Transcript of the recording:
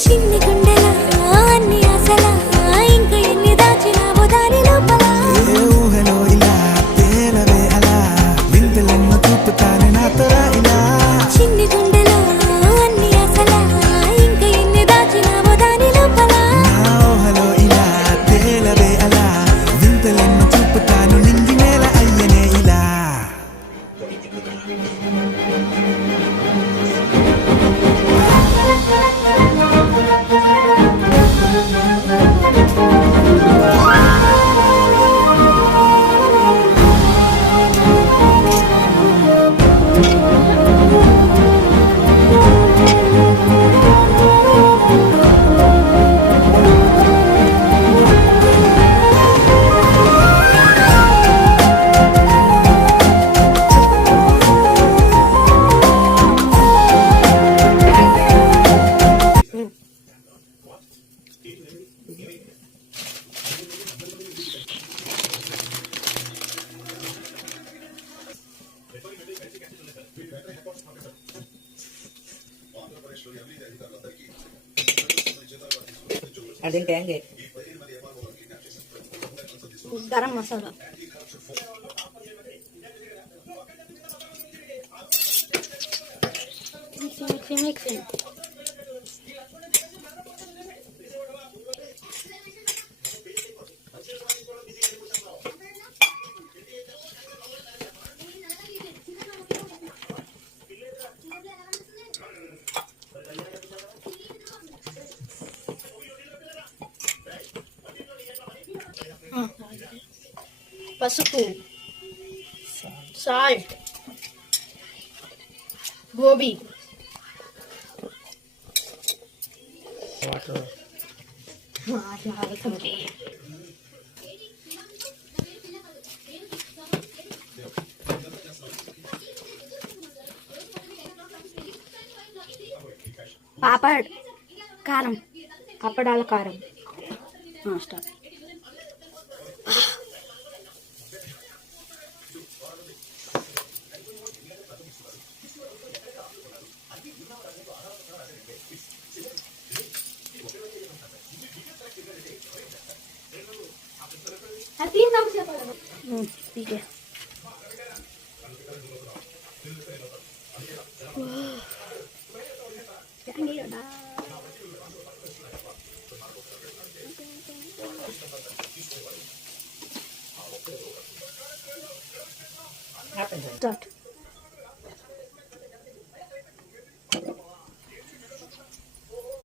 చిన్ని గుండెల అన్ని ఆశల ఇంకా ఎన్ని దాచినావో దాని లోపల ఊహలో ఇలా తేలవే అలా విందులెన్నో చూపుతానే నాతో రా ఇలా చిన్ని గుండెల అన్ని ఆశల ఇంకా ఎన్ని దాచినావో దాని లోపల నా ఊహలో ఇలా తేలవే అలా విందులెన్నో చూపుతాను నింగి నేల అయ్యనే ఇలా అదేంటి హంగే గరం మసాలా మిక్సింగ్ పసుపు సాల్ట్ గోబీ వాటర్ పాపడ్ కారం అప్పడాల కారం స్టార్ట్ ठीक है హ్యాపెన్ स्टार्ट